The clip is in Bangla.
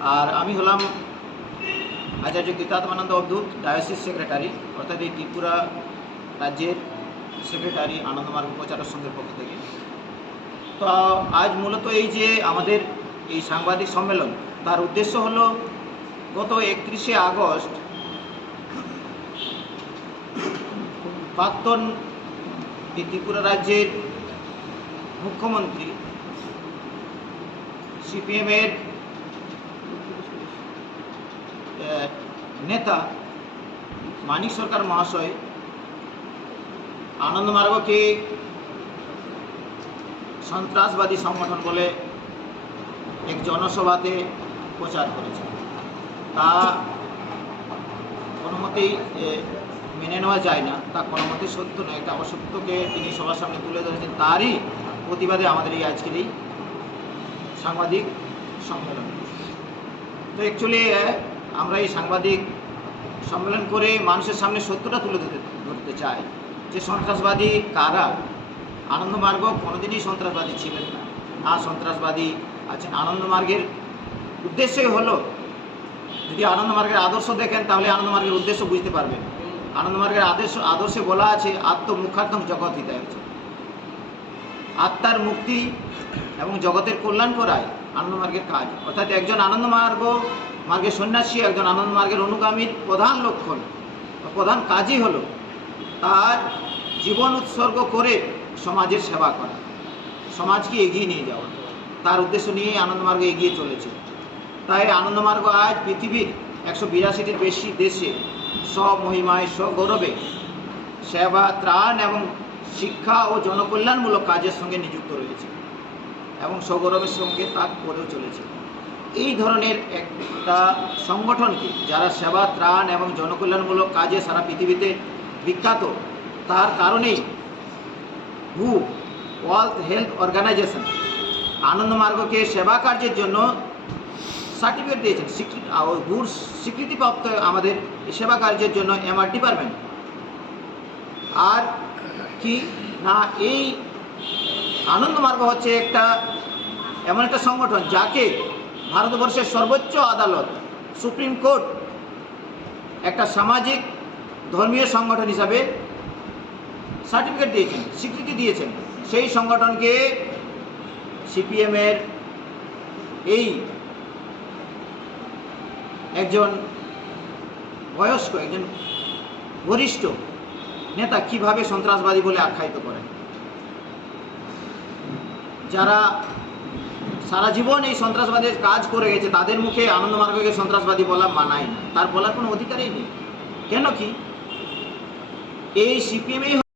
আর আমি হলাম আচার্য গীতাত্মানন্দ অবধূত, ডায়োসিস সেক্রেটারি, অর্থাৎ এই ত্রিপুরা রাজ্যের সেক্রেটারি আনন্দমার্গ প্রচারক সংঘের পক্ষ থেকে। তো, আজ মূলত এই যে আমাদের এই সাংবাদিক সম্মেলন, তার উদ্দেশ্য হলো গত একত্রিশে আগস্ট প্রাক্তন এই ত্রিপুরা রাজ্যের মুখ্যমন্ত্রী, সিপিএমের নেতা, মানিক সরকার মহাশয় আনন্দমার্গকে সন্ত্রাসবাদী সংগঠন বলে এক জনসভাতে প্রচার করেছে। তা কোনো মতেই মেনে নেওয়া যায় না। তা কোনো মতেই সত্য নয়। একটা অসত্যকে তিনি সবার সামনে তুলে ধরেছেন তারই প্রতিবাদে আমাদের এই আজকের এই সাংবাদিক সম্মেলন। তো অ্যাকচুয়ালি আমরা এই সাংবাদিক সম্মেলন করে মানুষের সামনে সত্যটা তুলে ধরতে ধরতে চাই যে সন্ত্রাসবাদী কারা? আনন্দমার্গ কোনোদিনই সন্ত্রাসবাদী ছিলেন না। না সন্ত্রাসবাদী আছেন। আনন্দমার্গের উদ্দেশ্যই হলো, যদি আনন্দমার্গের আদর্শ দেখেন, তাহলে আনন্দমার্গের উদ্দেশ্য বুঝতে পারবেন। আনন্দমার্গের আদর্শ আদর্শে বলা আছে আত্মমুখার্থম জগৎ হিতায় হচ্ছে। আত্মার মুক্তি এবং জগতের কল্যাণ করায় আনন্দমার্গের কাজ। অর্থাৎ একজন আনন্দমার্গ, মার্গের সন্ন্যাসী, একজন আনন্দমার্গের অনুগামীর প্রধান লক্ষণ প্রধান কাজই হলো তার জীবন উৎসর্গ করে সমাজের সেবা করা। সমাজকে এগিয়ে নিয়ে যাওয়া। তার উদ্দেশ্য নিয়েই আনন্দমার্গ এগিয়ে চলেছে। তাই আনন্দমার্গ আজ পৃথিবীর একশো বিরাশিটির বেশি দেশে স্বমহিমায়, স্বগৌরবে সেবা, ত্রাণ এবং শিক্ষা ও জনকল্যাণমূলক কাজের সঙ্গে নিযুক্ত রয়েছে এবং সগৌরবের সঙ্গে তা করেও চলেছে। এই ধরনের একটা সংগঠনকে যারা সেবা, ত্রাণ এবং জনকল্যাণমূলক কাজে সারা পৃথিবীতে বিখ্যাত, তার কারণেই হু ওয়ার্ল্ড হেলথ অর্গানাইজেশন আনন্দমার্গকে সেবা কার্যের জন্য সার্টিফিকেট দিয়েছেন স্বীকৃতি হুর স্বীকৃতিপ্রাপ্ত আমাদের সেবা কার্যের জন্য এমআর ডিপার্টমেন্ট। আর কি? না, এই আনন্দমার্গ হচ্ছে একটা এমন একটা সংগঠন যাকে ভারতবর্ষের সর্বোচ্চ আদালত, সুপ্রিম কোর্ট, একটা সামাজিক ধর্মীয় সংগঠন হিসাবে সার্টিফিকেট দিয়েছেন, স্বীকৃতি দিয়েছেন। সেই সংগঠনকে সিপিএমের এই একজন বয়স্ক, একজন বরিষ্ঠ নেতা কীভাবে সন্ত্রাসবাদী বলে আখ্যায়িত করেন? যারা সারা জীবন এই সন্ত্রাসবাদের কাজ করে গেছে, তাদের মুখে আনন্দ মার্গকে সন্ত্রাসবাদী বলা মানায় না। তার বলার কোনো অধিকারই নেই। কেন কি? এই সিপিএমই